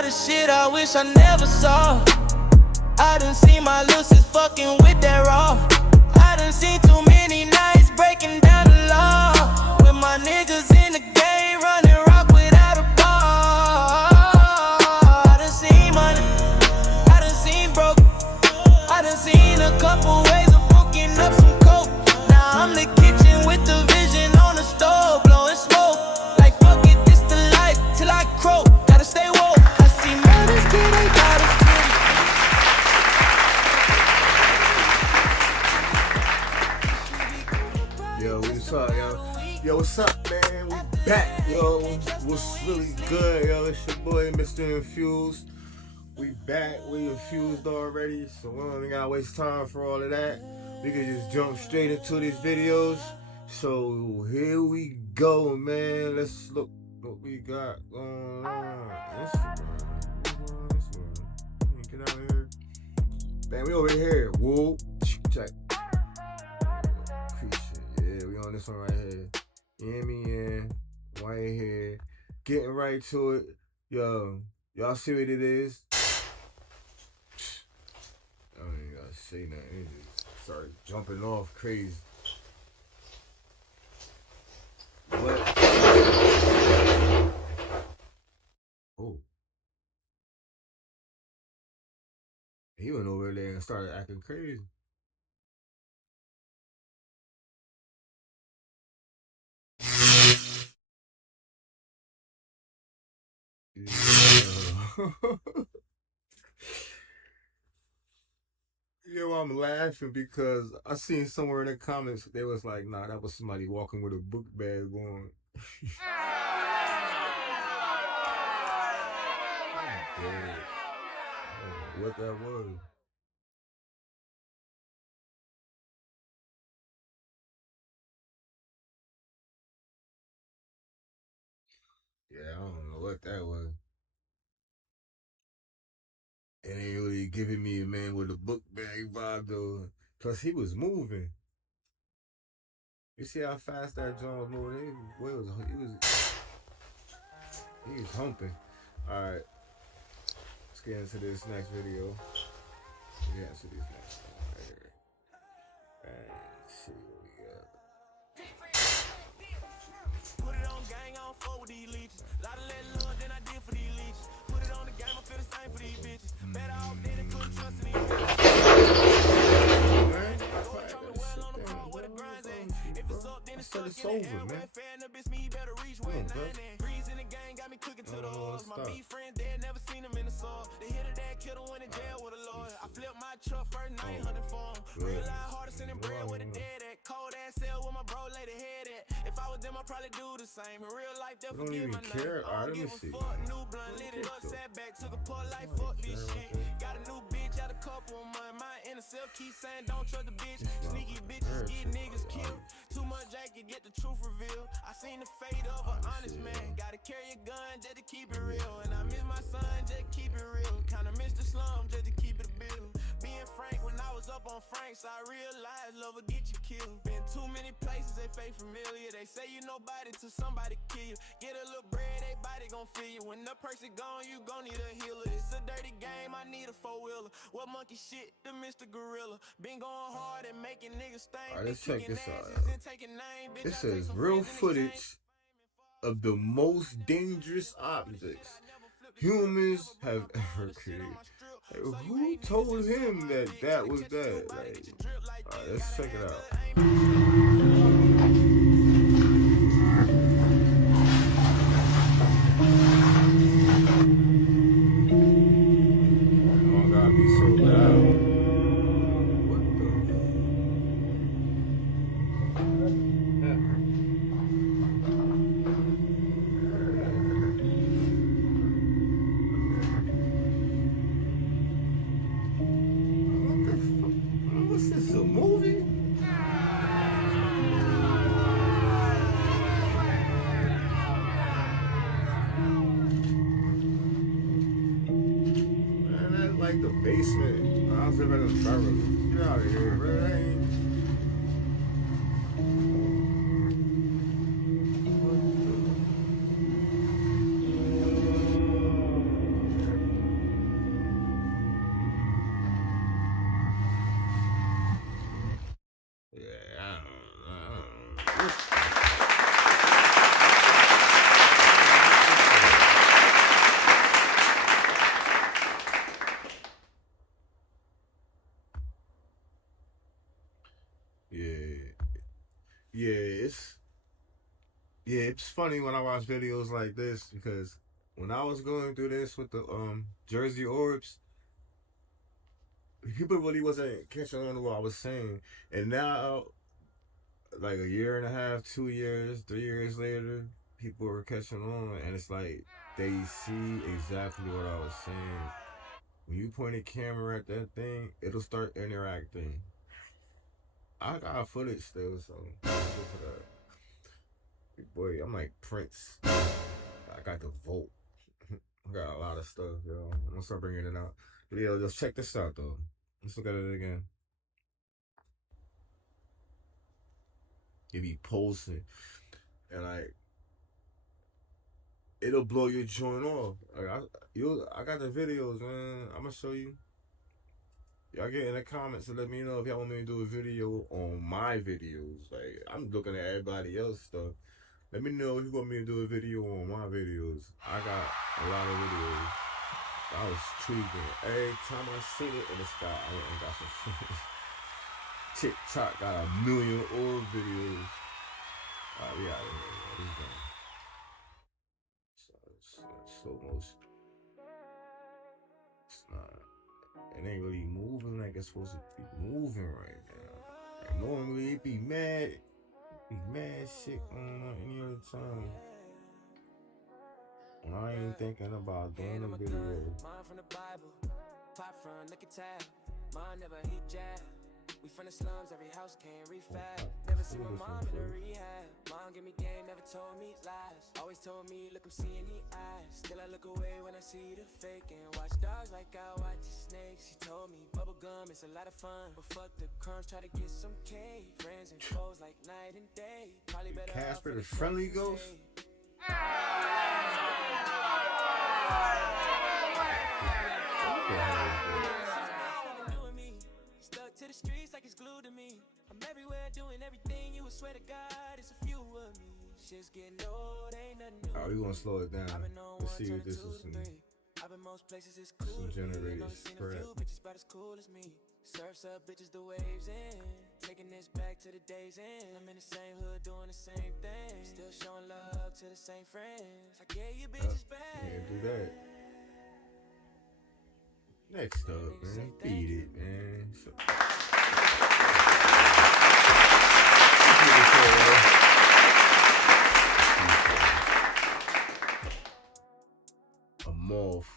lot of shit I wish I never saw. I done seen my little sis fucking with that raw. I done seen too many nights breaking down the law. With my niggas in the game running rock without a bar. I done seen money, I done seen broke, I done seen a couple ways of hooking up some coke. Now I'm the kitchen with the vision on the stove, blowing smoke. Like fuck it, this the life till I croak. Gotta stay woke. I see mothers get they daughters killed. Yo, what's up, yo? Yo, what's up, man? We back, yo. What's really good, yo? It's your boy, MrInfuzed. We back. We infused already, so we don't even gotta waste time for all of that. We can just jump straight into these videos. So here we go, man. Let's look what we got going on. Get out of here. Man, we over here. Whoa. Check. Yeah, we on this one right here. In, right here. Getting right to it. Yo, y'all see what it is? I don't even gotta say nothing. It just started jumping off crazy. What? Oh. He went over there and started acting crazy. Yo, I'm laughing because I seen somewhere in the comments they was like, nah, that was somebody walking with a book bag on. I'm dead. I don't know what that was. Yeah, I don't know what that was. It ain't really giving me a man with a book bag vibe though. Plus he was moving. You see how fast that John was moving? He was humping. Alright. Let's get into this next video. Get into this next one right here. Let's see what we got. Put it on gang, I don't fuck with these leeches. Lot of less love than I did for these leeches. Put it on the game, I feel the same for these bitches. Better off than they couldn't trust in these bitches. Said it's over, man. Got me cooking to the horse. My B friends, they had never seen him in the soil. They hit a dad, killed him in the jail with a lawyer. I flipped my truck first, 900 for him. Real life harder sending bread with a dead at. Cold ass cell with my bro lay the head at. If I was them, I'd probably do the same. In real life, they'll forgive my name. I don't give a fuck. New blunt, lit it up, sat back, took a pull like fuck this shit. Got a new bitch, had a couple of months. My inner self keep saying don't trust the bitch. Sneaky bitches get niggas killed. Too much jacket, get the truth revealed. I seen the fate of an honest man. Gotta carry a gun just to keep it real. And I miss my son, just to keep it real. Kinda miss the slum, just to keep it a bill. Being frank, when I was up on Frank's, I realized love will get you killed. Been too many places, they fake familiar. They say you nobody till somebody kill you. Get a little bread, they body gon' feel you. When the person gone, you gon' need a healer. It's a dirty game, I need a four-wheeler. What monkey shit, the Mr. Gorilla. Been going hard and making niggas think. Alright, let's check this out. It says real footage of the most dangerous objects humans have ever created. Like, who told him that was that? Like, alright, let's check it out. Like the basement. I was living in the barrel. Get out of here, bro. it's funny when I watch videos like this, because when I was going through this with the Jersey Orbs, people really wasn't catching on to what I was saying. And now, like a year and a half, 2 years, 3 years later, people are catching on, and it's like they see exactly what I was saying. When you point a camera at that thing, it'll start interacting. I got footage still, so look for that. Boy, I'm like Prince. I got the Volt. I got a lot of stuff, yo. I'm gonna start bringing it out. But yo, just check this out, though. Let's look at it again. It be pulsing, and like it'll blow your joint off. Like I got the videos, man. I'm gonna show you. Y'all get in the comments and let me know if y'all want me to do a video on my videos. Like, I'm looking at everybody else's stuff. Let me know if you want me to do a video on my videos. I got a lot of videos. I was tweaking. Every time I see it in the sky, I went and got some footage. TikTok got 1 million orb videos. Alright, we out of here. This is slow motion. It's not. It ain't really moving like it's supposed to be moving right now. Like normally it be mad shit going on any other time. And I ain't thinking about doing a video. Mine from the Bible, top front, look at tab. Mine never hit jab. We from the slums, every house can't refab. Never seen my mom in a rehab. Mom give me game, never told me lies. Always told me, look, I'm seeing the eyes. Still I look away when I see the fake. And watch dogs like I watch the snakes. She told me, bubble gum is a lot of fun. But fuck the crumbs, try to get some cake. Friends and foes like night and day. Probably better Casper the Friendly Ghost? Stuck to the streets like it's glued to me. I'm everywhere doing everything. You would swear to God it's a few of me. Shit's getting old, ain't nothing new. Alright, we gonna slow it down. Let's see if this is some generated spread. Bitches about as cool as me. Surfs up, bitches, the waves in. Taking this back to the days in. I'm in the same hood doing the same thing. Still showing love to the same friends. I gave you bitches back. Can't do that. Next up, man. Beat it, man. A moth.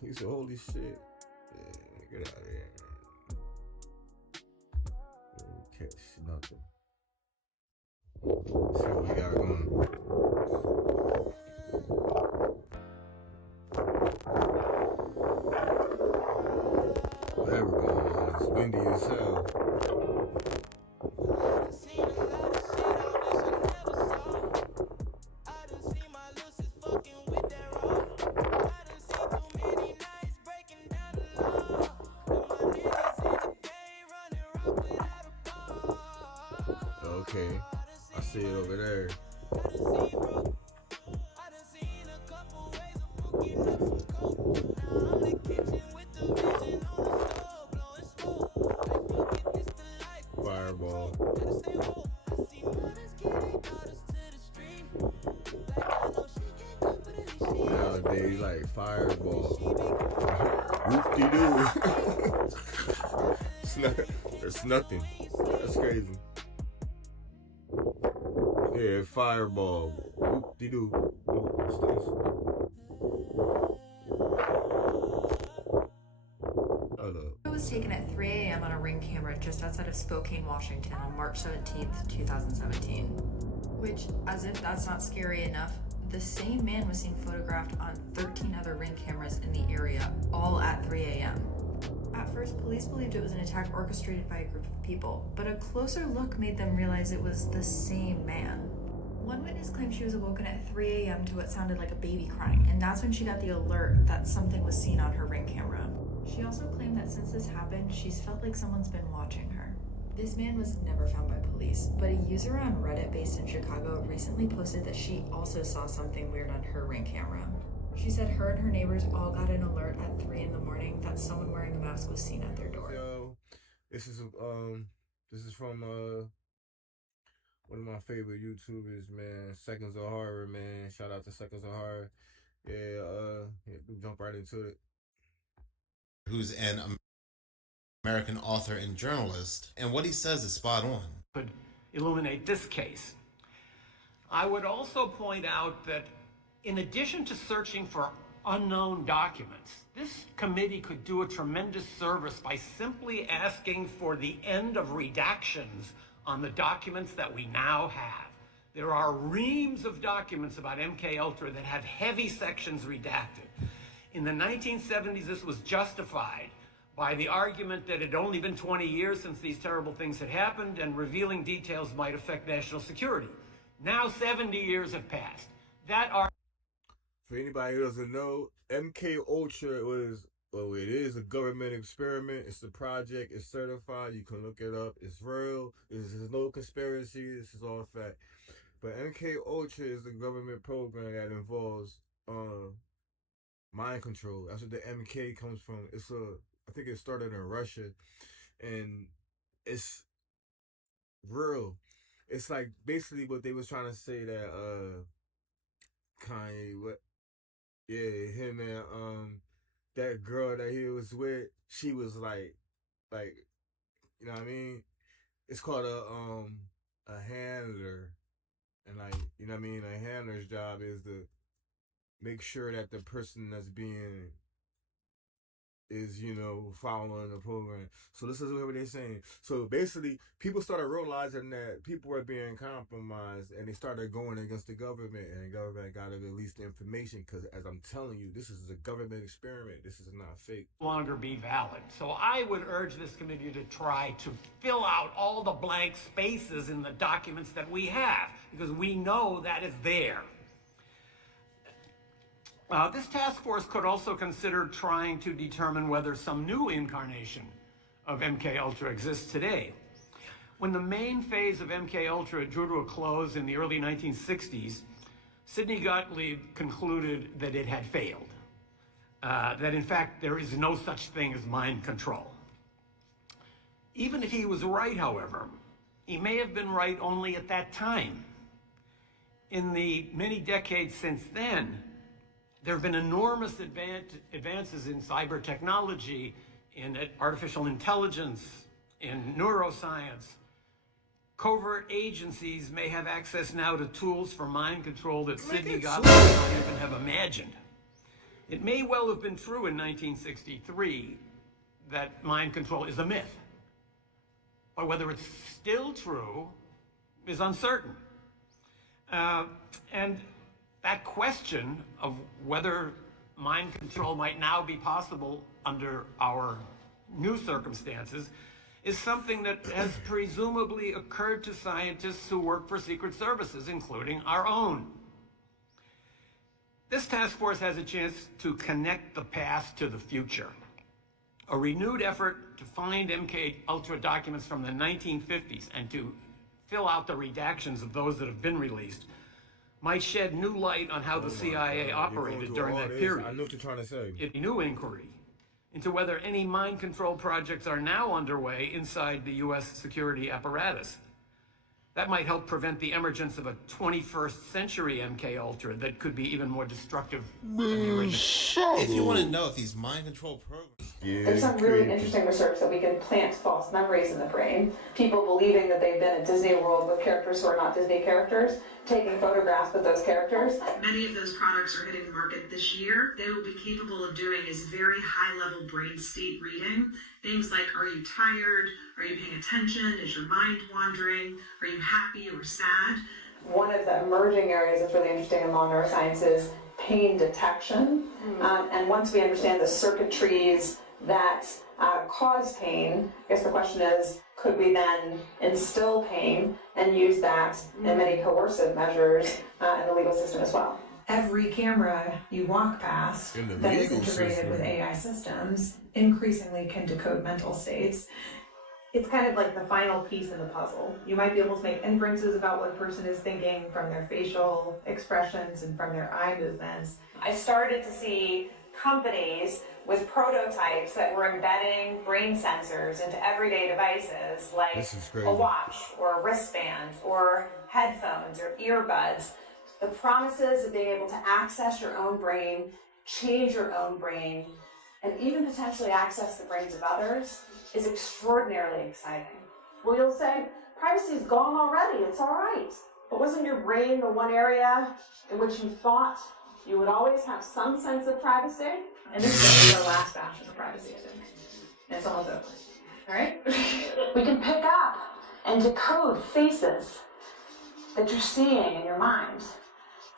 He said, holy shit. Yeah, get out of here, man. Catch nothing. Let's see what we got going. Whatever going on, it's windy as hell. Okay, I see it over there. Fireball. Nowadays, like fireball. Whoop-de-doo. It's nothing. That's crazy. Yeah, fireball. Whoop-de-doo. What's this? It was taken at 3 a.m. on a Ring camera just outside of Spokane, Washington on March 17th, 2017. Which, as if that's not scary enough, the same man was seen photographed on 13 other Ring cameras in the area, all at 3 a.m. At first, police believed it was an attack orchestrated by a group of people, but a closer look made them realize it was the same man. One witness claimed she was awoken at 3 a.m. to what sounded like a baby crying, and that's when she got the alert that something was seen on her Ring camera. She also claimed that since this happened, she's felt like someone's been watching her. This man was never found by police, but a user on Reddit based in Chicago recently posted that she also saw something weird on her Ring camera. She said her and her neighbors all got an alert at 3 in the morning that someone wearing a mask was seen at their door. Yo, this is from one of my favorite YouTubers, man. Seconds of Horror, man. Shout out to Seconds of Horror. Yeah, jump right into it. Who's an American author and journalist, and what he says is spot on. Could illuminate this case. I would also point out that in addition to searching for unknown documents, this committee could do a tremendous service by simply asking for the end of redactions on the documents that we now have. There are reams of documents about MKUltra that have heavy sections redacted. In the 1970s, this was justified by the argument that it had only been 20 years since these terrible things had happened and revealing details might affect national security. Now 70 years have passed. For anybody who doesn't know, MKUltra it is a government experiment. It's a project. It's certified. You can look it up. It's real. There's no conspiracy. This is all fact. But MKUltra is a government program that involves mind control. That's what the MK comes from. I think it started in Russia, and it's real. It's like basically what they was trying to say that Kanye, him and that girl that he was with, she was like you know what I mean? It's called a handler. And like, you know what I mean? A handler's job is to make sure that the person that's being is, following the program. So this is what they're saying. So basically, people started realizing that people were being compromised, and they started going against the government, and the government got to release the information, because as I'm telling you, this is a government experiment. This is not fake. Longer be valid. So I would urge this committee to try to fill out all the blank spaces in the documents that we have, because we know that is there. This task force could also consider trying to determine whether some new incarnation of MKUltra exists today. When the main phase of MKUltra drew to a close in the early 1960s, Sidney Gottlieb concluded that it had failed. That in fact, there is no such thing as mind control. Even if he was right, however, he may have been right only at that time. In the many decades since then, there have been enormous advances in cyber technology, in artificial intelligence, in neuroscience. Covert agencies may have access now to tools for mind control that Sidney Gottlieb would not even have imagined. It may well have been true in 1963 that mind control is a myth, but whether it's still true is uncertain. And that question of whether mind control might now be possible under our new circumstances is something that has presumably occurred to scientists who work for secret services, including our own. This task force has a chance to connect the past to the future. A renewed effort to find MKUltra documents from the 1950s and to fill out the redactions of those that have been released might shed new light on how the CIA operated during that period. I know what you're trying to say. A new inquiry into whether any mind control projects are now underway inside the U.S. security apparatus. That might help prevent the emergence of a 21st century MKUltra that could be even more destructive than the original. If you want to know if these mind control programs... There's some really interesting research that we can plant false memories in the brain. People believing that they've been at Disney World with characters who are not Disney characters, taking photographs with those characters. Many of those products are hitting the market this year. They will be capable of doing is very high-level brain state reading. Things like, are you tired? Are you paying attention? Is your mind wandering? Are you happy or sad? One of the emerging areas that's really interesting in law neuroscience is pain detection. And once we understand the circuitries that cause pain, I guess the question is, could we then instill pain and use that in many coercive measures in the legal system as well? Every camera you walk past that is integrated with AI systems increasingly can decode mental states. It's kind of like the final piece in the puzzle. You might be able to make inferences about what a person is thinking from their facial expressions and from their eye movements. I started to see companies with prototypes that were embedding brain sensors into everyday devices like a watch or a wristband or headphones or earbuds. The promises of being able to access your own brain, change your own brain, and even potentially access the brains of others is extraordinarily exciting. Well, you'll say, privacy is gone already, it's all right. But wasn't your brain the one area in which you thought you would always have some sense of privacy? And this is our last batch of privacy, I think. And it's almost over. All right? We can pick up and decode faces that you're seeing in your mind.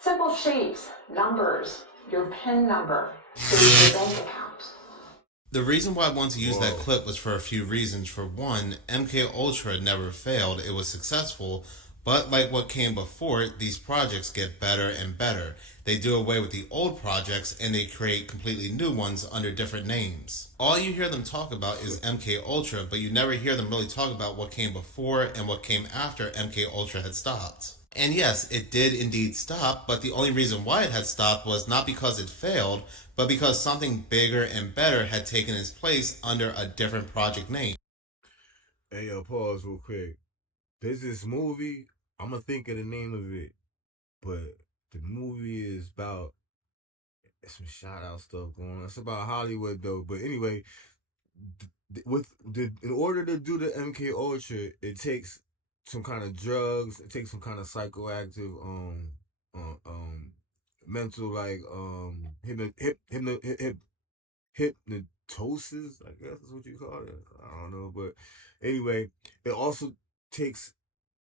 Simple shapes, numbers, your PIN number, your bank account. The reason why I wanted to use that clip was for a few reasons. For one, MK Ultra never failed. It was successful. But like what came before it, these projects get better and better. They do away with the old projects and they create completely new ones under different names. All you hear them talk about is MK Ultra, but you never hear them really talk about what came before and what came after MK Ultra had stopped. And yes, it did indeed stop, but the only reason why it had stopped was not because it failed, but because something bigger and better had taken its place under a different project name. Hey, yo, pause real quick. There's this movie, I'm gonna think of the name of it, but the movie is about some shout out stuff going on. It's about Hollywood though, but anyway, in order to do the MK Ultra, it takes some kind of drugs, it takes some kind of psychoactive mental like hypnotosis, I guess is what you call it. I don't know, but anyway, it also takes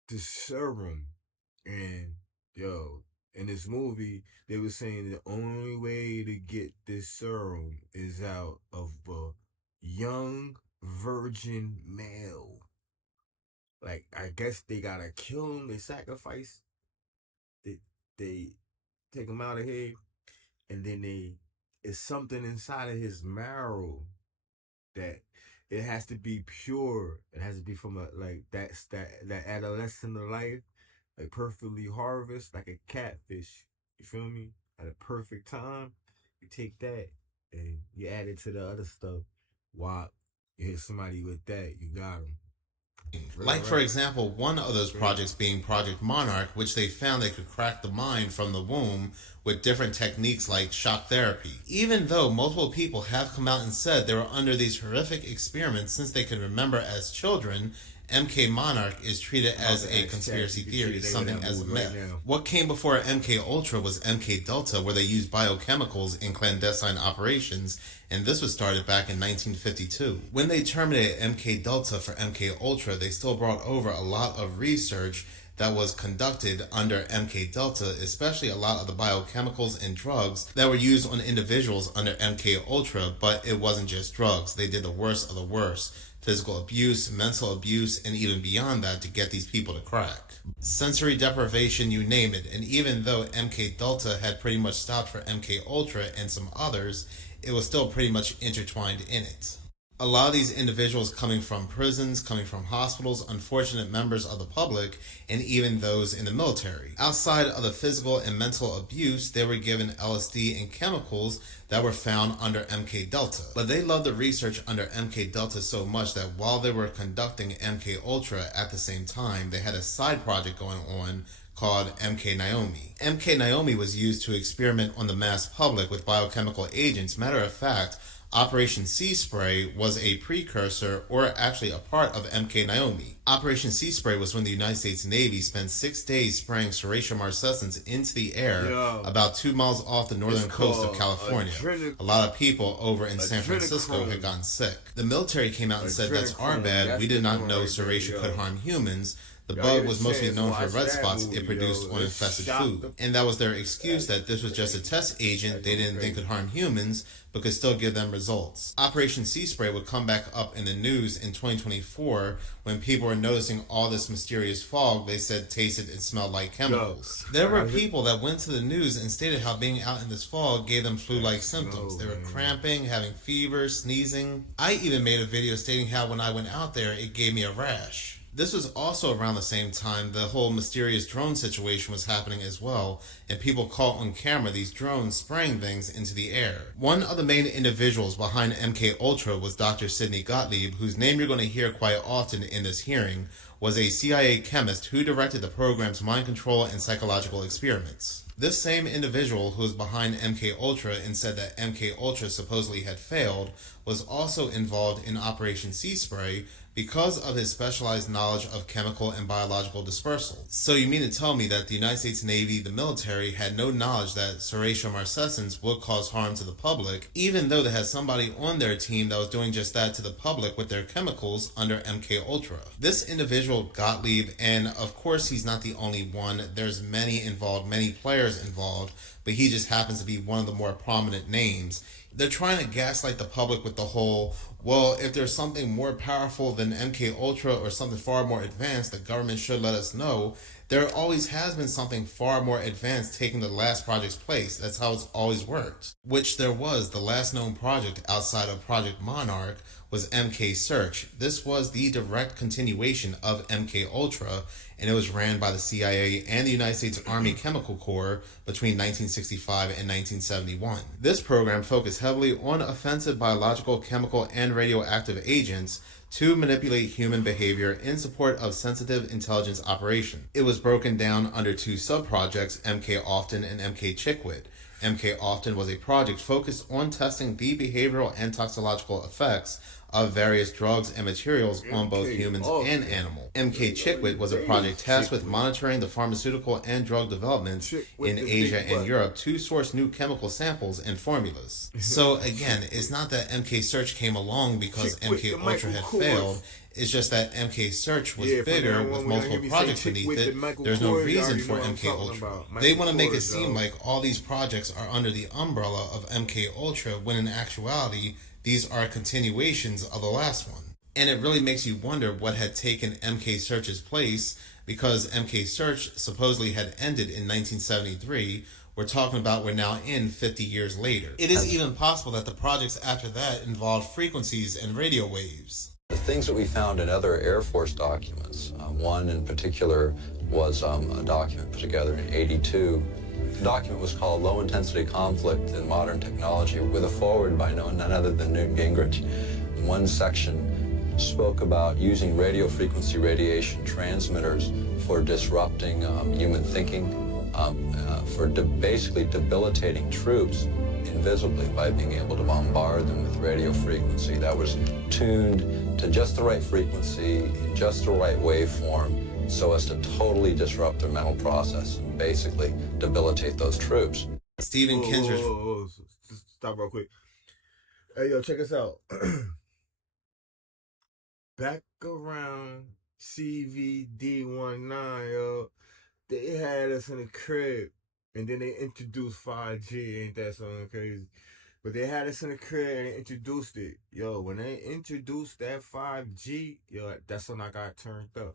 the serum. And yo, in this movie they were saying the only way to get this serum is out of a young virgin male. Like, I guess they gotta kill him, they sacrifice, they take him out of here, and then it's something inside of his marrow that it has to be pure. It has to be from that adolescent of life, like perfectly harvest, like a catfish. You feel me? At a perfect time, you take that and you add it to the other stuff. Wow, you hit somebody with that, you got him. Like, for example, one of those projects being Project Monarch, which they found they could crack the mind from the womb with different techniques like shock therapy. Even though multiple people have come out and said they were under these horrific experiments since they can remember as children, MK Monarch is treated as a conspiracy theory, something as a myth. What came before MK Ultra was MK Delta, where they used biochemicals in clandestine operations, and this was started back in 1952. When they terminated MK Delta for MK Ultra, they still brought over a lot of research that was conducted under MK Delta, especially a lot of the biochemicals and drugs that were used on individuals under MK Ultra, but it wasn't just drugs. They did the worst of the worst. Physical abuse, mental abuse, and even beyond that to get these people to crack. Sensory deprivation, you name it. And even though MK Delta had pretty much stopped for MK Ultra and some others, it was still pretty much intertwined in it. A lot of these individuals coming from prisons, coming from hospitals, unfortunate members of the public, and even those in the military. Outside of the physical and mental abuse, they were given LSD and chemicals that were found under MK Delta. But they loved the research under MK Delta so much that while they were conducting MK Ultra at the same time, they had a side project going on called MK Naomi. MK Naomi was used to experiment on the mass public with biochemical agents. Matter of fact, Operation Sea Spray was a precursor, or actually a part of MK Naomi. Operation Sea Spray was when the United States Navy spent 6 days spraying Serratia marcescens into the air about 2 miles off the northern coast of California. A lot of people over in San Francisco had gotten sick. The military came out and said, "That's our bad. We did not know Serratia could harm humans. The bug was mostly known for red spots it produced on infested food." And that was their excuse, that this was just a test agent they didn't think could harm humans, but could still give them results. Operation Sea Spray would come back up in the news in 2024 when people were noticing all this mysterious fog they said tasted and smelled like chemicals. There were people that went to the news and stated how being out in this fog gave them flu-like symptoms. They were cramping, having fever, sneezing. I even made a video stating how when I went out there, it gave me a rash. This was also around the same time the whole mysterious drone situation was happening as well, and people caught on camera these drones spraying things into the air. One of the main individuals behind MK Ultra was Dr. Sidney Gottlieb, whose name you're going to hear quite often in this hearing, was a CIA chemist who directed the program's mind control and psychological experiments. This same individual who was behind MK Ultra and said that MK Ultra supposedly had failed was also involved in Operation Sea Spray because of his specialized knowledge of chemical and biological dispersal. So you mean to tell me that the United States Navy, the military, had no knowledge that Serratio marcescens would cause harm to the public, even though they had somebody on their team that was doing just that to the public with their chemicals under MK Ultra? This individual, Gottlieb, and of course he's not the only one, there's many involved, many players involved, but he just happens to be one of the more prominent names. They're trying to gaslight the public with the whole, well, if there's something more powerful than MK Ultra or something far more advanced, the government should let us know. There always has been something far more advanced taking the last project's place. That's how it's always worked. Which there was. The last known project outside of Project Monarch was MK Search. This was the direct continuation of MK Ultra, and it was ran by the CIA and the United States Army Chemical Corps between 1965 and 1971. This program focused heavily on offensive biological, chemical, and radioactive agents to manipulate human behavior in support of sensitive intelligence operation. It was broken down under two sub-projects, MK Often and MK Chickwit. MK Often was a project focused on testing the behavioral and toxicological effects of various drugs and materials on both humans and animals. MK Chickwit was a project tasked with monitoring the pharmaceutical and drug developments in Asia and Europe to source new chemical samples and formulas. So again, it's not that MK Search came along because MK Ultra had failed. It's just that MK Search was bigger with multiple projects beneath it. There's no reason for MK Ultra. They want to make it seem like all these projects are under the umbrella of MK Ultra when in actuality, these are continuations of the last one. And it really makes you wonder what had taken MK Search's place, because MK Search supposedly had ended in 1973. We're talking about we're now in 50 years later. It is even possible that the projects after that involved frequencies and radio waves. The things that we found in other Air Force documents, one in particular was a document put together in '82. The document was called Low Intensity Conflict in Modern Technology, with a foreword by none other than Newt Gingrich. One section spoke about using radio frequency radiation transmitters for disrupting human thinking, for basically debilitating troops invisibly by being able to bombard them with radio frequency that was tuned to just the right frequency, just the right waveform, so as to totally disrupt their mental process and basically debilitate those troops. Stephen Kindred. Stop real quick. Hey, yo, check us out. Back around CVD19, yo, they had us in the crib, and then they introduced 5G. Ain't that something crazy? But they had us in the crib and they introduced it. Yo, when they introduced that 5G, yo, that's when I got turned up.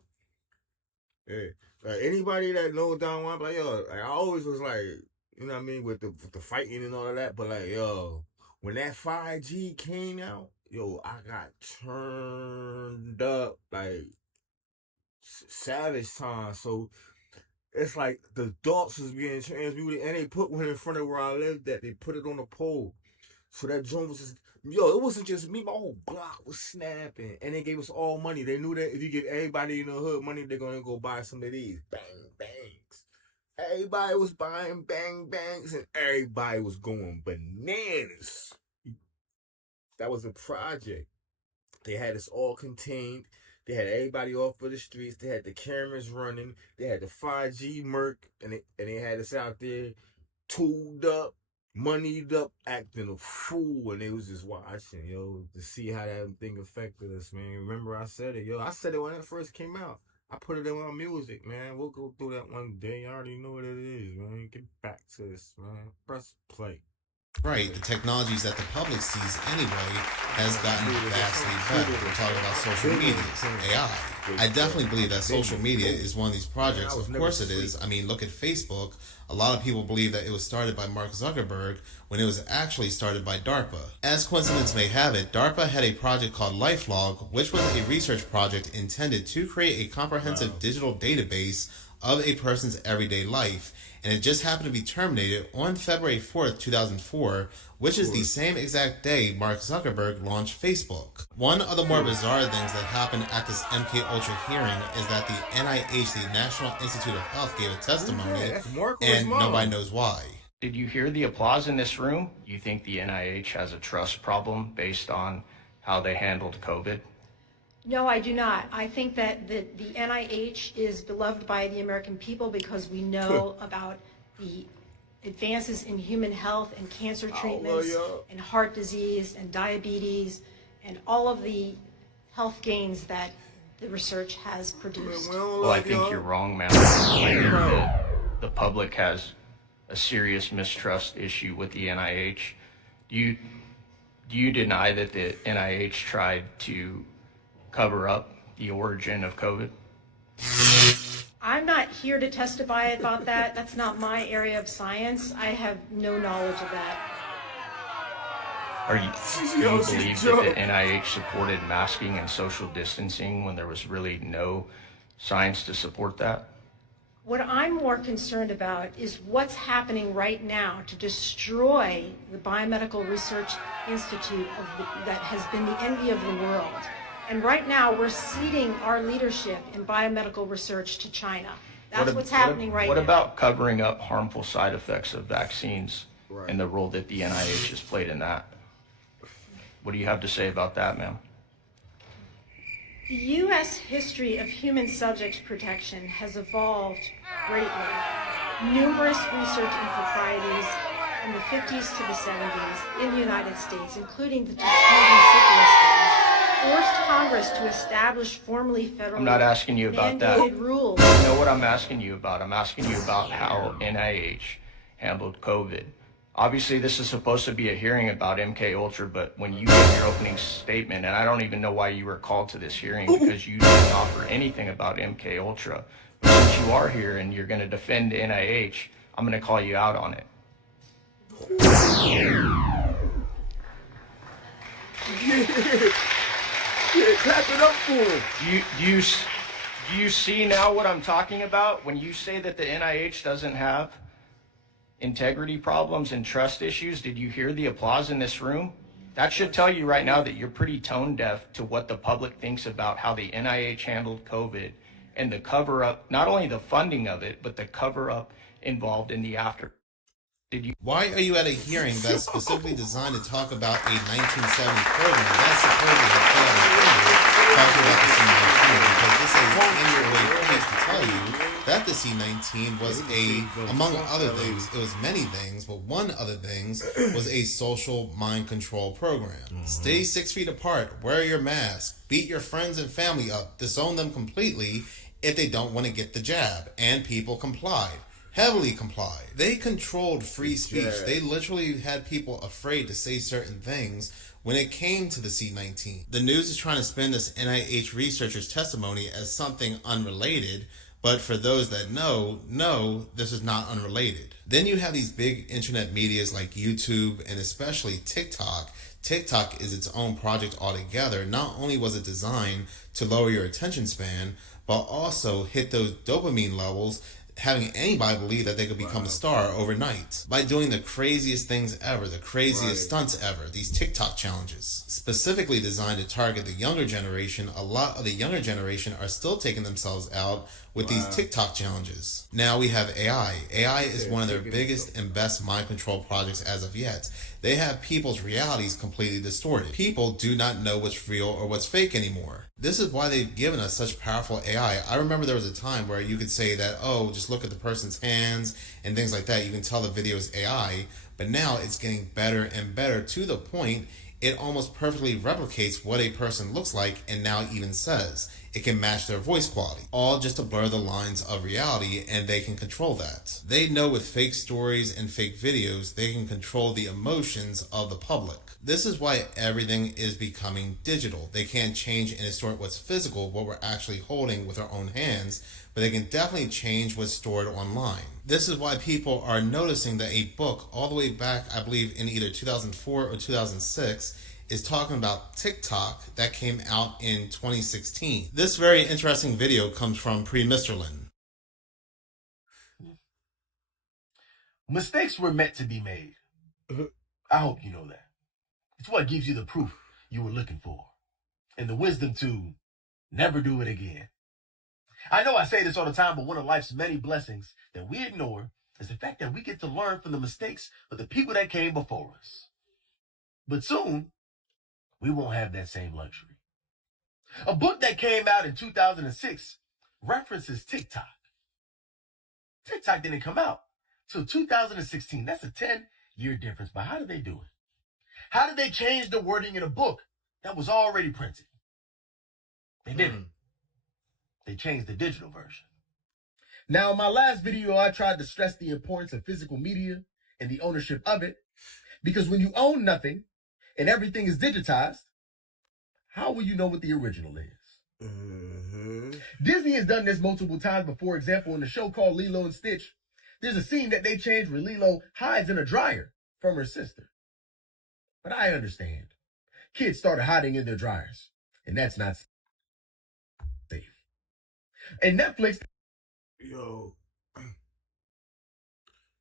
Yeah. Like, anybody that knows down one, like, yo, like, I always was like, you know what I mean, with the fighting and all of that, but like, yo, when that 5G came out, yo, I got turned up like savage time. So it's like the adults was being transmuted, and they put one in front of where I lived at. They put it on a pole. So that joint was just, yo, it wasn't just me, my whole block was snapping. And they gave us all money. They knew that if you give everybody in the hood money, they're going to go buy some of these bang bangs. Everybody was buying bang bangs, and everybody was going bananas. That was a project. They had us all contained. They had everybody off of the streets. They had the cameras running. They had the 5G Merc, and they had us out there tooled up, moneyed up, acting a fool, and they was just watching, yo, to see how that thing affected us, man. Remember I said it, yo. I said it when it first came out. I put it in my music, man. We'll go through that one day. I already know what it is, man. Get back to this, man. Press play. Right, the technologies that the public sees anyway has gotten vastly better. We're talking about social media, AI. I definitely believe that social media is one of these projects. Of course it is. I mean, look at Facebook. A lot of people believe that it was started by Mark Zuckerberg when it was actually started by DARPA. As coincidence may have it, DARPA had a project called LifeLog, which was a research project intended to create a comprehensive digital database of a person's everyday life, and it just happened to be terminated on February 4th, 2004, which is the same exact day Mark Zuckerberg launched Facebook. One of the more bizarre things that happened at this MKUltra hearing is that the NIH, the National Institute of Health, gave a testimony, and nobody knows why. Did you hear the applause in this room? You think the NIH has a trust problem based on how they handled COVID? No, I do not. I think that the NIH is beloved by the American people because we know about the advances in human health and cancer treatments and heart disease and diabetes and all of the health gains that the research has produced. Well, I think you're wrong, ma'am. I think that the public has a serious mistrust issue with the NIH. Do you deny that the NIH tried to cover up the origin of COVID? I'm not here to testify about that. That's not my area of science. I have no knowledge of that. Do you believe that the NIH supported masking and social distancing when there was really no science to support that? What I'm more concerned about is what's happening right now to destroy the Biomedical Research Institute that has been the envy of the world. And right now, we're ceding our leadership in biomedical research to China. That's what's happening right now. What about covering up harmful side effects of vaccines and the role that the NIH has played in that? What do you have to say about that, ma'am? The U.S. history of human subject protection has evolved greatly. Numerous research improprieties from the 50s to the 70s in the United States, including the Tuskegee syphilis scandal, forced Congress to establish formally federally I'm not asking you about that. mandated rules. You know what I'm asking you about? I'm asking you about how NIH handled COVID. Obviously, this is supposed to be a hearing about MKUltra, but when you gave your opening statement, and I don't even know why you were called to this hearing because you didn't offer anything about MKUltra. But since you are here and you're going to defend NIH, I'm going to call you out on it. Clap it up for him. Do you see now what I'm talking about when you say that the NIH doesn't have integrity problems and trust issues? Did you hear the applause in this room? That should tell you right now that you're pretty tone deaf to what the public thinks about how the NIH handled COVID and the cover up, not only the funding of it, but the cover up involved in the after. Why are you at a hearing that's specifically designed to talk about a 1970s program that's supposedly had failed talking about the C-19? Because this is in your way place to tell you that the C-19 was among other things, it was many things, but one other things was a social mind control program. Stay 6 feet apart, wear your mask, beat your friends and family up, disown them completely if they don't want to get the jab, and people complied. Heavily complied. They controlled free speech. They literally had people afraid to say certain things when it came to the C-19. The news is trying to spin this NIH researcher's testimony as something unrelated, but for those that know, this is not unrelated. Then you have these big internet medias like YouTube and especially TikTok. TikTok is its own project altogether. Not only was it designed to lower your attention span, but also hit those dopamine levels, having anybody believe that they could become a star overnight by doing the craziest things ever, the craziest stunts ever, these TikTok challenges. Specifically designed to target the younger generation, a lot of the younger generation are still taking themselves out with these TikTok challenges. Now we have AI. AI is one of their biggest and best mind control projects as of yet. They have people's realities completely distorted. People do not know what's real or what's fake anymore. This is why they've given us such powerful AI. I remember there was a time where you could say that, oh, just look at the person's hands and things like that. You can tell the video is AI, but now it's getting better and better to the point it almost perfectly replicates what a person looks like and now even says. it can match their voice quality, all just to blur the lines of reality, and they can control that. They know with fake stories and fake videos, they can control the emotions of the public. This is why everything is becoming digital. They can't change and distort what's physical, what we're actually holding with our own hands, but they can definitely change what's stored online. This is why people are noticing that a book all the way back, I believe in either 2004 or 2006, is talking about TikTok that came out in 2016. This very interesting video comes from Pre-Mr. Mistakes were meant to be made. I hope you know that. It's what gives you the proof you were looking for and the wisdom to never do it again. I know I say this all the time, but one of life's many blessings that we ignore is the fact that we get to learn from the mistakes of the people that came before us. But soon, we won't have that same luxury. A book that came out in 2006 references TikTok. TikTok didn't come out till 2016. That's a 10-year difference. But how did they do it? How did they change the wording in a book that was already printed? They didn't. They changed the digital version. Now, in my last video, I tried to stress the importance of physical media and the ownership of it, because when you own nothing and everything is digitized, how will you know what the original is? Disney has done this multiple times, but for example, in the show called Lilo and Stitch, there's a scene that they changed where Lilo hides in a dryer from her sister. But I understand. Kids started hiding in their dryers, and that's not safe. And Netflix... Yo,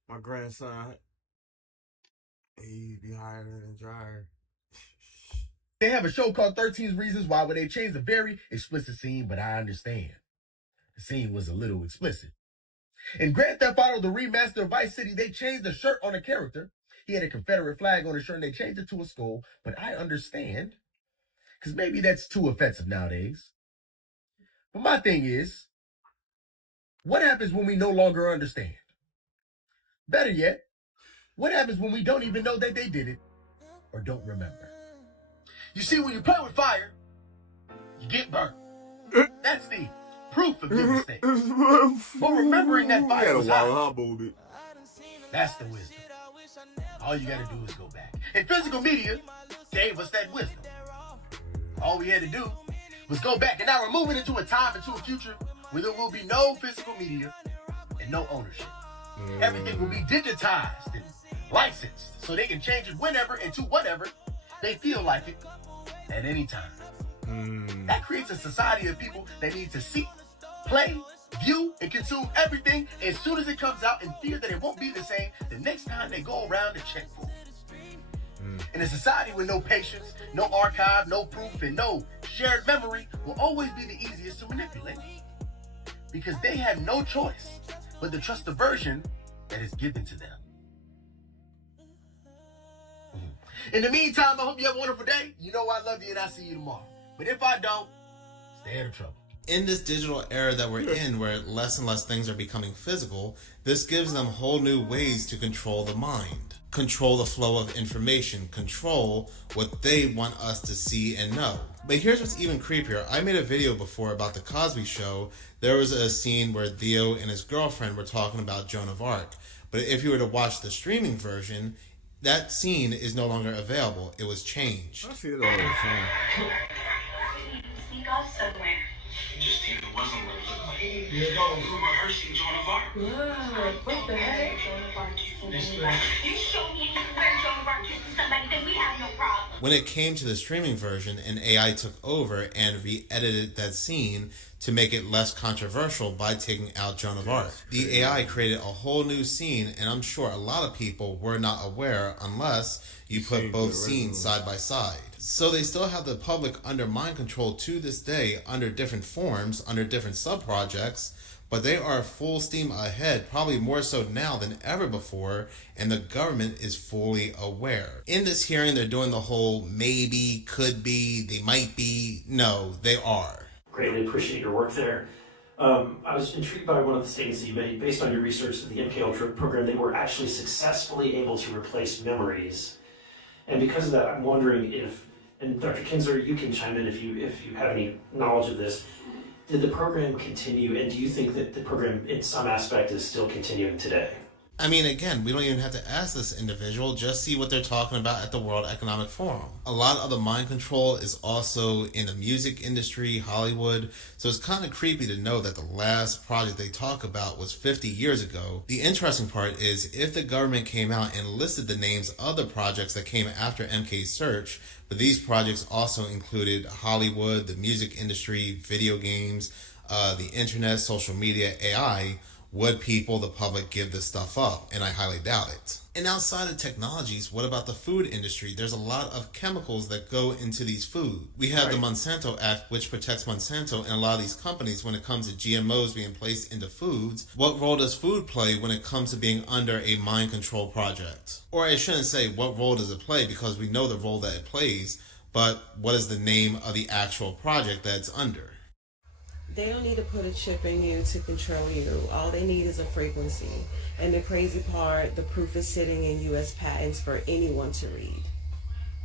my grandson, he be hiding in the dryer. They have a show called 13 Reasons Why, where they changed a very explicit scene, but I understand. The scene was a little explicit. In Grand Theft Auto, the remaster of Vice City, they changed the shirt on a character. He had a Confederate flag on his shirt, and they changed it to a skull, but I understand, because maybe that's too offensive nowadays. But my thing is, what happens when we no longer understand? Better yet, what happens when we don't even know that they did it or don't remember? You see, when you play with fire, you get burnt. That's the proof of your mistake. But remembering that fire was hot, that's the wisdom. All you gotta do is go back. And physical media gave us that wisdom. All we had to do was go back. And now we're moving into a time, into a future, where there will be no physical media and no ownership. Everything will be digitized and licensed, so they can change it whenever and to whatever they feel like it at any time. That creates a society of people that need to see, play, view, and consume everything as soon as it comes out, in fear that it won't be the same the next time they go around to check for it. In a society with no patience, no archive, no proof, and no shared memory will always be the easiest to manipulate, because they have no choice but to trust the version that is given to them. In the meantime, I hope you have a wonderful day. You know I love you, and I'll see you tomorrow. But if I don't, stay out of trouble. In this digital era that we're in, where less and less things are becoming physical, this gives them whole new ways to control the mind, control the flow of information, control what they want us to see and know. But here's what's even creepier. I made a video before about the Cosby Show. There was a scene where Theo and his girlfriend were talking about Joan of Arc. But if you were to watch the streaming version, that scene is no longer available. It was changed. I see it all the time. Sneak off somewhere. Just think it wasn't what it looked like. We were rehearsing Joan of Arc. What the heck? Joan of Arc kissing anybody. You show me where Joan of Arc kissing somebody, then we have no problem. When it came to the streaming version, an AI took over and re-edited that scene to make it less controversial by taking out Joan of Arc. The AI created a whole new scene, and I'm sure a lot of people were not aware unless you put both scenes side by side. So they still have the public under mind control to this day, under different forms, under different sub-projects, but they are full steam ahead, probably more so now than ever before, and the government is fully aware. In this hearing, they're doing the whole maybe, could be, they might be. No, they are. Greatly appreciate your work there. I was intrigued by one of the statements that you made. Based on your research of the MKUltra program, they were actually successfully able to replace memories. And because of that, I'm wondering if, and Dr. Kinzer, you can chime in if you have any knowledge of this, Did the program continue, and do you think that the program in some aspect is still continuing today? I mean, again, we don't even have to ask this individual, just see what they're talking about at the World Economic Forum. A lot of the mind control is also in the music industry, Hollywood, so it's kind of creepy to know that the last project they talk about was 50 years ago. The interesting part is if the government came out and listed the names of the projects that came after MK Search, but these projects also included Hollywood, the music industry, video games, the internet, social media, AI, would people, the public, give this stuff up? And I highly doubt it. And outside of technologies, what about the food industry? There's a lot of chemicals that go into these food. We have the Monsanto Act, which protects Monsanto and a lot of these companies when it comes to GMOs being placed into foods. What role does food play when it comes to being under a mind control project? Or I shouldn't say what role does it play, because we know the role that it plays, but what is the name of the actual project that it's under? They don't need to put a chip in you to control you. All they need is a frequency. And the crazy part, the proof is sitting in U.S. patents for anyone to read.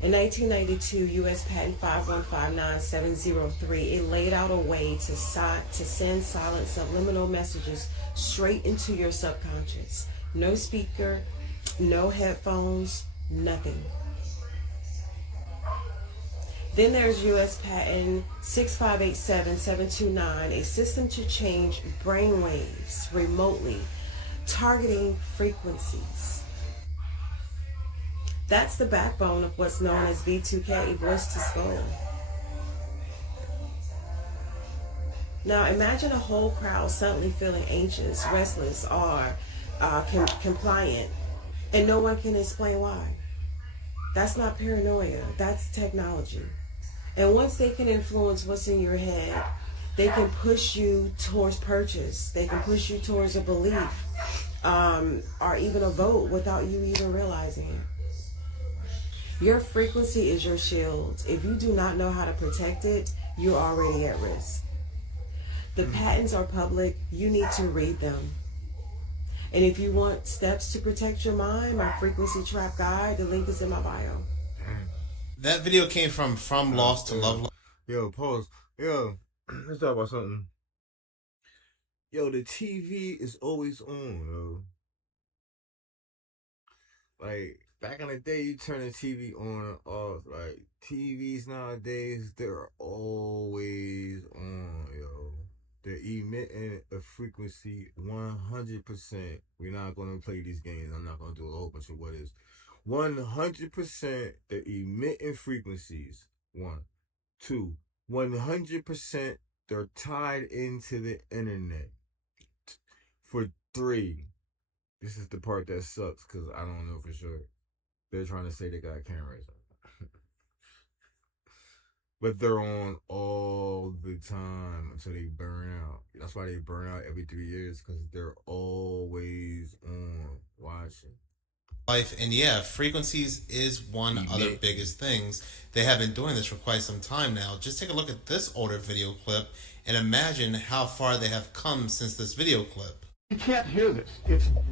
In 1992, U.S. Patent 5159703, it laid out a way to send silent subliminal messages straight into your subconscious. No speaker, no headphones, nothing. Then there's U.S. Patent 6587729, a system to change brain waves remotely, targeting frequencies. That's the backbone of what's known as V2K, voice to skull. Now imagine a whole crowd suddenly feeling anxious, restless, or compliant, and no one can explain why. That's not paranoia, that's technology. And once they can influence what's in your head, they can push you towards purchase. They can push you towards a belief, or even a vote without you even realizing it. Your frequency is your shield. If you do not know how to protect it, you're already at risk. The patents are public. You need to read them. And if you want steps to protect your mind, my frequency trap guide, the link is in my bio. That video came from Lost to Love. Yo, pause. Yo, let's talk about something. Yo, the TV is always on, yo. Like, back in the day, you turn the TV on and off. Like, TVs nowadays, they're always on, yo. They're emitting a frequency 100%. We're not going to play these games. I'm not going to do a whole bunch of what is. 100% they're emitting frequencies. 1. 2. 100% they're tied into the internet. For 3. This is the part that sucks because I don't know for sure. They're trying to say they got cameras. But they're on all the time until they burn out. That's why they burn out every 3 years, because they're always on watching. Life, and yeah, frequencies is one of the biggest things. They have been doing this for quite some time now. Just take a look at this older video clip and imagine how far they have come since this video clip. You can't hear this.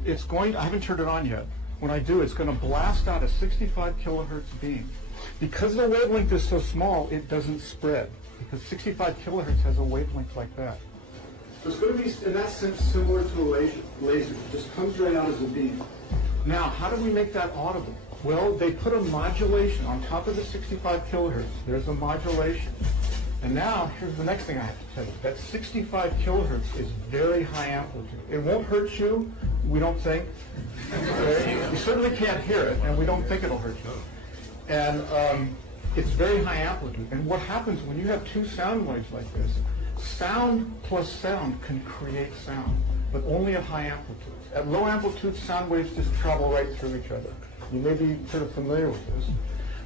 It's going, I haven't turned it on yet. When I do, it's going to blast out a 65 kilohertz beam. Because the wavelength is so small, it doesn't spread. Because 65 kilohertz has a wavelength like that. So it's going to be, in that sense, similar to a laser. It just comes right out as a beam. Now, how do we make that audible? Well, they put a modulation on top of the 65 kilohertz. There's a modulation. And now, here's the next thing I have to tell you. That 65 kilohertz is very high amplitude. It won't hurt you, we don't think. You certainly can't hear it, and we don't think it'll hurt you. And it's very high amplitude. And what happens when you have two sound waves like this, sound plus sound can create sound, but only at high amplitudes. At low amplitudes, sound waves just travel right through each other. You may be sort of familiar with this.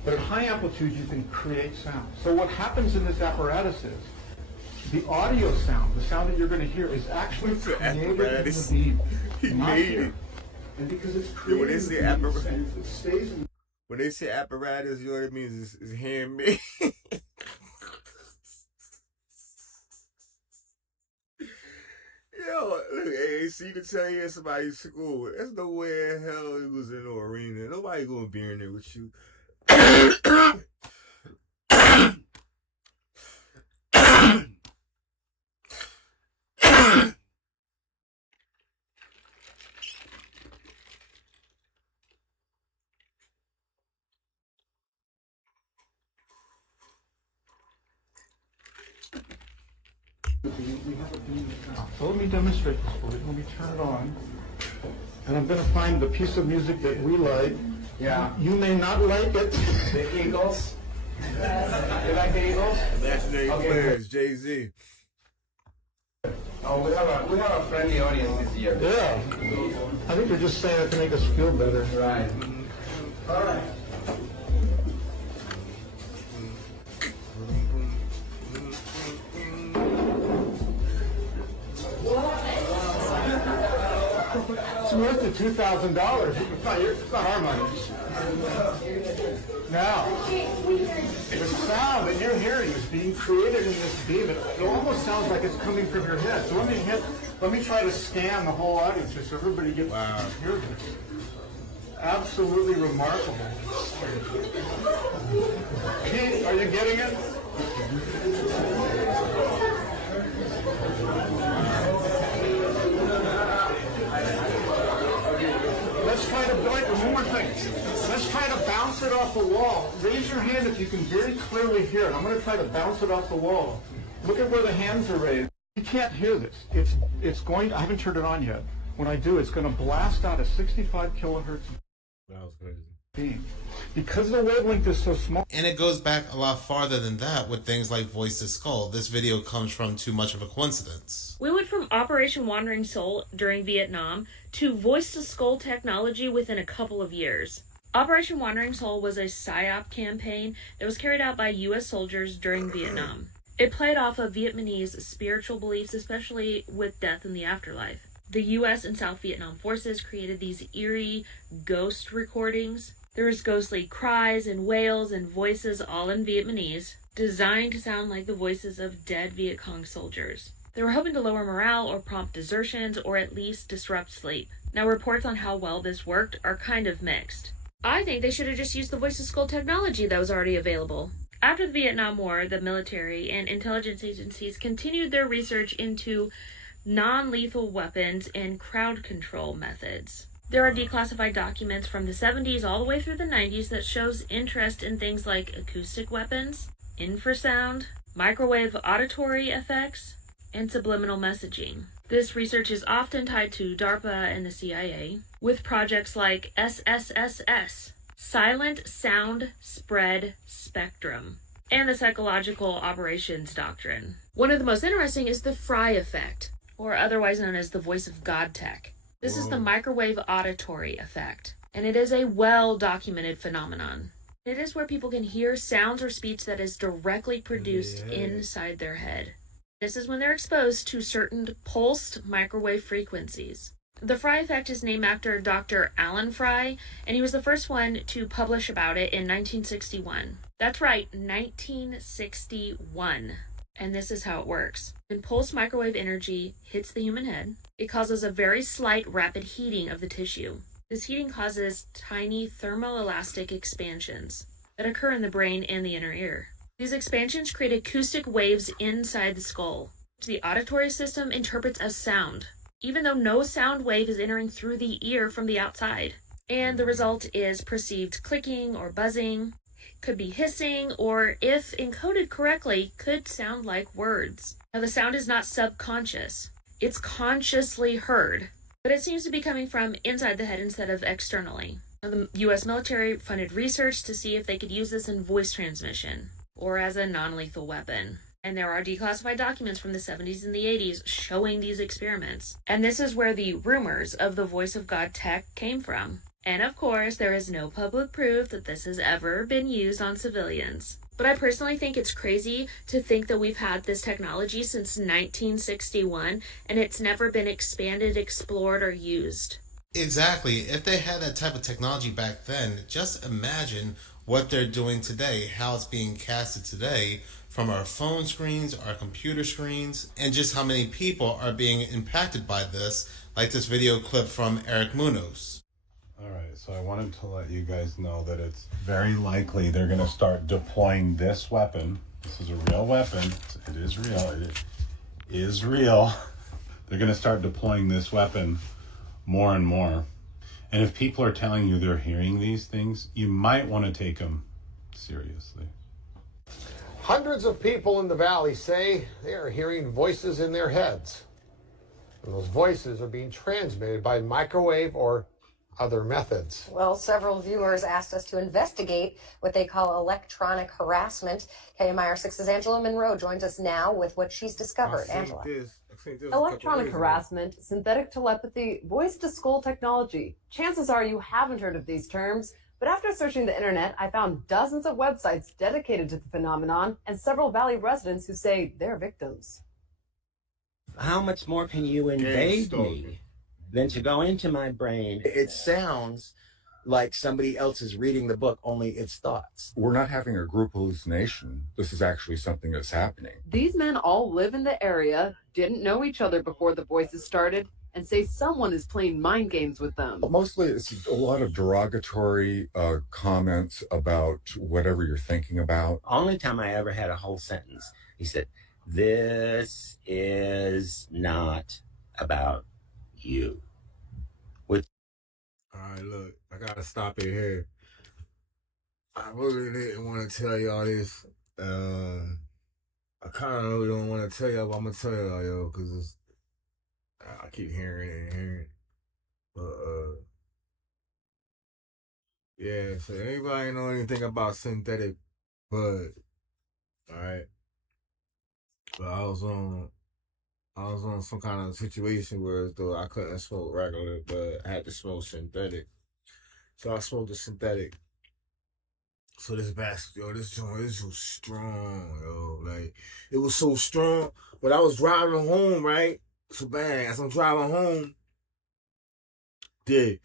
But at high amplitudes, you can create sound. So what happens in this apparatus is, the audio sound, the sound that you're going to hear, is actually created in the beam. He made it. And because it's created when they say apparatus, it stays in. When they say apparatus, you know what it means? It's handmade. Yo, look, AAC can tell you somebody's school. There's no way in hell it was in no arena. Nobody gonna be in there with you. So let me demonstrate this for you. Let me turn it on. And I'm going to find the piece of music that we like. Yeah. You may not like it. The Eagles. You like the Eagles? Imaginary players, Jay-Z. Oh, we have a friendly audience this year. Yeah. I think they're just saying it to make us feel better. Right. All right. It's worth the $2,000. It's not our money. Now, the sound that you're hearing is being created in this beam. It almost sounds like it's coming from your head. So let me try to scan the whole audience just so everybody gets to hear this. Absolutely remarkable. Pete, are you getting it? Let's try to one more thing. Let's try to bounce it off the wall. Raise your hand if you can very clearly hear it. I'm going to try to bounce it off the wall. Look at where the hands are raised. You can't hear this. It's going. I haven't turned it on yet. When I do, it's going to blast out a 65 kilohertz. That was crazy. Beam. Because the wavelength is so small. And it goes back a lot farther than that with things like Voice to Skull. This video comes from Too Much of a Coincidence. We went from Operation Wandering Soul during Vietnam to Voice to Skull technology within a couple of years. Operation Wandering Soul was a PSYOP campaign that was carried out by U.S. soldiers during Vietnam. It played off of Vietnamese spiritual beliefs, especially with death in the afterlife. The U.S. and South Vietnam forces created these eerie ghost recordings. There was ghostly cries and wails and voices all in Vietnamese, designed to sound like the voices of dead Viet Cong soldiers. They were hoping to lower morale or prompt desertions or at least disrupt sleep. Now, reports on how well this worked are kind of mixed. I think they should have just used the Voice to Skull technology that was already available. After the Vietnam War, the military and intelligence agencies continued their research into non-lethal weapons and crowd control methods. There are declassified documents from the 70s all the way through the 90s that shows interest in things like acoustic weapons, infrasound, microwave auditory effects, and subliminal messaging. This research is often tied to DARPA and the CIA, with projects like SSSS, Silent Sound Spread Spectrum, and the Psychological Operations Doctrine. One of the most interesting is the Fry effect, or otherwise known as the Voice of God tech. This is the microwave auditory effect, and it is a well-documented phenomenon. It is where people can hear sounds or speech that is directly produced inside their head. This is when they're exposed to certain pulsed microwave frequencies. The Fry effect is named after Dr. Alan Fry, and he was the first one to publish about it in 1961. That's right, 1961. And this is how it works. When pulsed microwave energy hits the human head, it causes a very slight rapid heating of the tissue. This heating causes tiny thermoelastic expansions that occur in the brain and the inner ear. These expansions create acoustic waves inside the skull, which the auditory system interprets as sound, even though no sound wave is entering through the ear from the outside. And the result is perceived clicking or buzzing, could be hissing, or if encoded correctly, could sound like words. Now, the sound is not subconscious. It's consciously heard, but it seems to be coming from inside the head instead of externally. Now, the U.S. military funded research to see if they could use this in voice transmission or as a non-lethal weapon. And there are declassified documents from the 70s and the 80s showing these experiments. And this is where the rumors of the Voice of God tech came from. And of course, there is no public proof that this has ever been used on civilians. But I personally think it's crazy to think that we've had this technology since 1961 and it's never been expanded, explored, or used. Exactly. If they had that type of technology back then, just imagine what they're doing today, how it's being casted today from our phone screens, our computer screens, and just how many people are being impacted by this, like this video clip from Eric Munoz. Alright, so I wanted to let you guys know that it's very likely they're going to start deploying this weapon. This is a real weapon. It is real. It is real. They're going to start deploying this weapon more and more. And if people are telling you they're hearing these things, you might want to take them seriously. Hundreds of people in the valley say they are hearing voices in their heads. And those voices are being transmitted by microwave or other methods. Well, several viewers asked us to investigate what they call electronic harassment. KMIR 6's Angela Monroe joins us now with what she's discovered. Angela. Electronic harassment, synthetic telepathy, voice-to-skull technology. Chances are you haven't heard of these terms, but after searching the internet, I found dozens of websites dedicated to the phenomenon and several Valley residents who say they're victims. How much more can you invade me than to go into my brain? It sounds like somebody else is reading the book, only it's thoughts. We're not having a group hallucination. This is actually something that's happening. These men all live in the area, didn't know each other before the voices started, and say someone is playing mind games with them. Mostly it's a lot of derogatory comments about whatever you're thinking about. Only time I ever had a whole sentence, he said, "This is not about you." All right, look, I gotta stop it here. I really didn't want to tell y'all this. I kind of really don't want to tell y'all, but I'm gonna tell y'all, yo, because I keep hearing it and hearing it. But yeah. So anybody know anything about synthetic bud? All right. But I was on some kind of situation where though I couldn't smoke regular, but I had to smoke synthetic. So I smoked the synthetic. So this joint is so strong, yo. Like, it was so strong. But I was driving home, right? So bang, as I'm driving home, it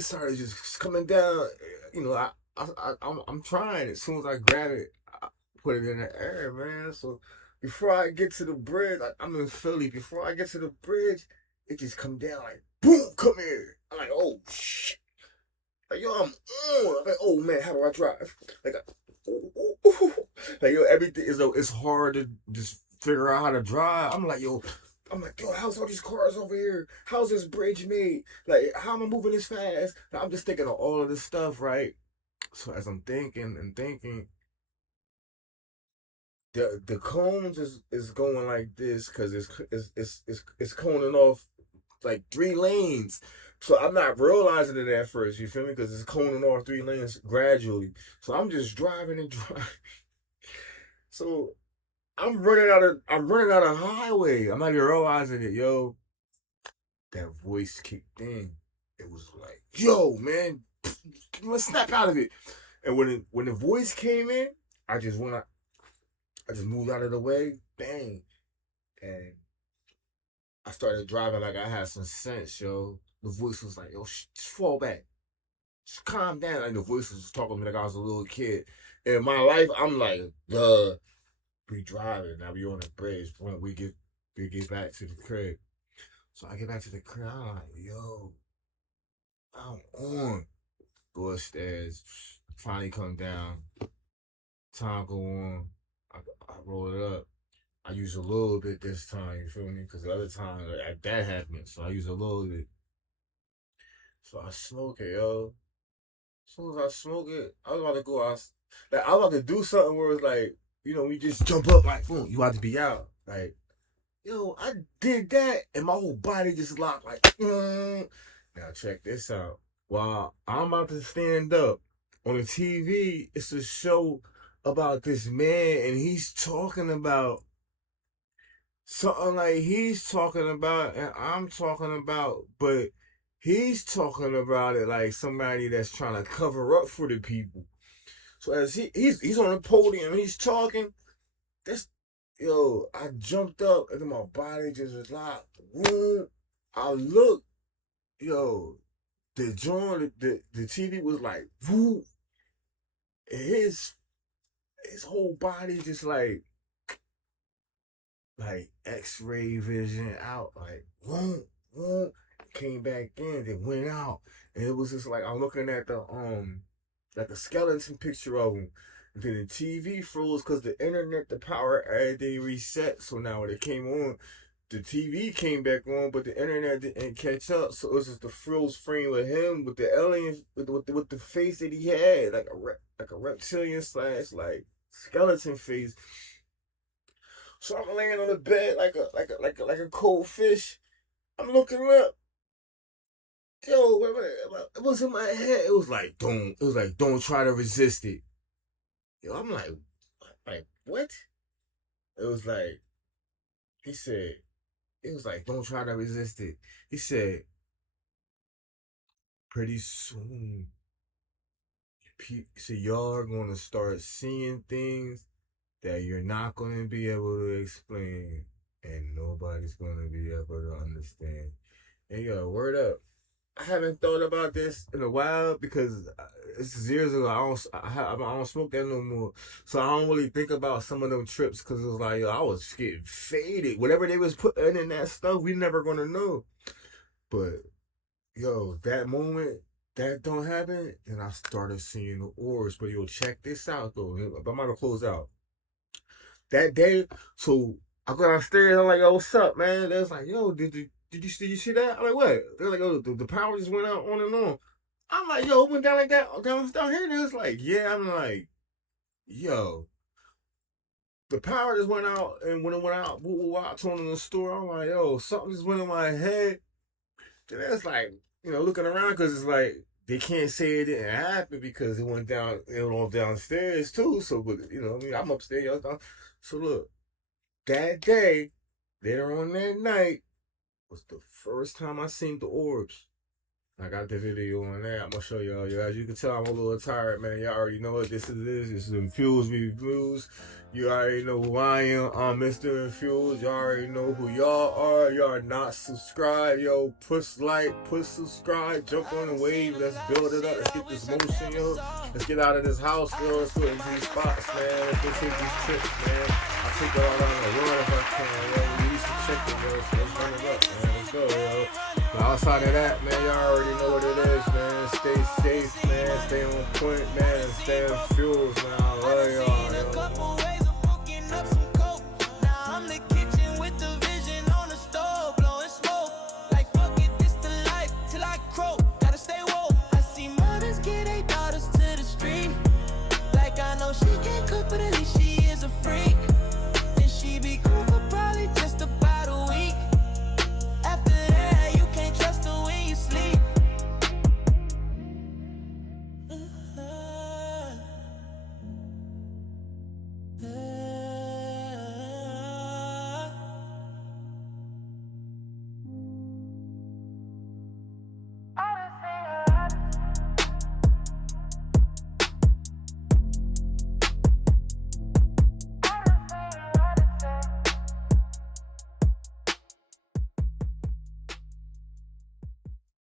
started just coming down. You know, I'm trying. As soon as I grab it, I put it in the air, man. So before I get to the bridge, I'm in Philly. Before I get to the bridge, it just come down like, boom, come here. I'm like, oh, shit. Like, yo, I'm on. I'm like, oh, man, how do I drive? Like, like, yo, everything it's hard to just figure out how to drive. I'm like, yo, how's all these cars over here? How's this bridge made? Like, how am I moving this fast? Like, I'm just thinking of all of this stuff, right? So as I'm thinking and thinking, the cones is going like this because it's coning off like 3 lanes. So I'm not realizing it at first, you feel me? Because it's coning off 3 lanes gradually. So I'm just driving and driving. So I'm running out of highway. I'm not even realizing it, yo. That voice kicked in. It was like, yo, man, let's snap out of it. And when the voice came in, I just moved out of the way, bang, and I started driving like I had some sense, yo. The voice was like, yo, just fall back. Just calm down. Like, the voice was talking to me like I was a little kid. In my life, I'm like, we driving. Now we on the bridge. When we get back to the crib. So I get back to the crib, I'm like, yo, I'm on. Go upstairs. Finally come down. Time go on. I roll it up. I use a little bit this time, you feel me? Because the other time, like, that happened. So I use a little bit. So I smoke it, yo. As soon as I smoke it, I was about to go out. Like, I was about to do something where it's like, you know, we just jump up like, boom, you about to be out. Like, yo, I did that, and my whole body just locked like, Now check this out. While I'm about to stand up on the TV, it's a show about this man, and he's talking about something like he's talking about, and I'm talking about, but he's talking about it like somebody that's trying to cover up for the people. So as he's on the podium, he's talking. I jumped up and then my body just was locked. Boom. I looked, yo, the joint, the TV was like, whoo. His whole body just like X-ray vision out, like, whoom, whoom, came back in, then went out. And it was just like, I'm looking at the skeleton picture of him. And then the TV froze because the internet, the power, everything reset. So now when it came on, the TV came back on, but the internet didn't catch up. So it was just the froze frame with him, with the alien, with the face that he had, like a reptilian / like skeleton face. So I'm laying on the bed like a cold fish. I'm looking up. Yo, it was in my head. It was like don't try to resist it. Yo, I'm like what? It was like, he said, it was like, don't try to resist it. He said, pretty soon, so y'all are gonna start seeing things that you're not gonna be able to explain, and nobody's gonna be able to understand. And yo, word up. I haven't thought about this in a while because this is years ago. I don't smoke that no more, so I don't really think about some of them trips because it was like, yo, I was getting faded. Whatever they was putting in that stuff, we never gonna know. But yo, that moment that don't happen, and I started seeing the orbs. But yo, check this out though. I'm about to close out. That day, so I go downstairs. I'm like, yo, what's up, man? They was like, yo, did you see that? I'm like, what? They're like, oh, the power just went out on and on. I'm like, yo, it went down like that down here. They was like, yeah. I'm like, yo, the power just went out, and when it went out, I told them in the store. I'm like, yo, something just went in my head. And it's like, looking around because it's like they can't say it didn't happen because it went off downstairs too. So, but I'm upstairs. Y'all down. So look, that day, later on that night, was the first time I seen the orbs. I got the video on that. I'm gonna show y'all. As you can tell, I'm a little tired, man. Y'all already know what this is. This is Infuzed Reviews. You already know who I am. I'm Mr. Infuzed. Y'all already know who y'all are. Y'all are not subscribed. Yo, push like, push subscribe, jump on the wave. Let's build it up. Let's get this motion, yo. Let's get out of this house, yo. Let's go into these spots, man. Let's go take these trips, man. I'll take it all around the world if I can, yo. We need some chicken, yo. So let's run it up, man. Let's go, yo. But outside of that, man, y'all already know what it is, man. Stay safe, man. Stay on point, man. Stay infused, man.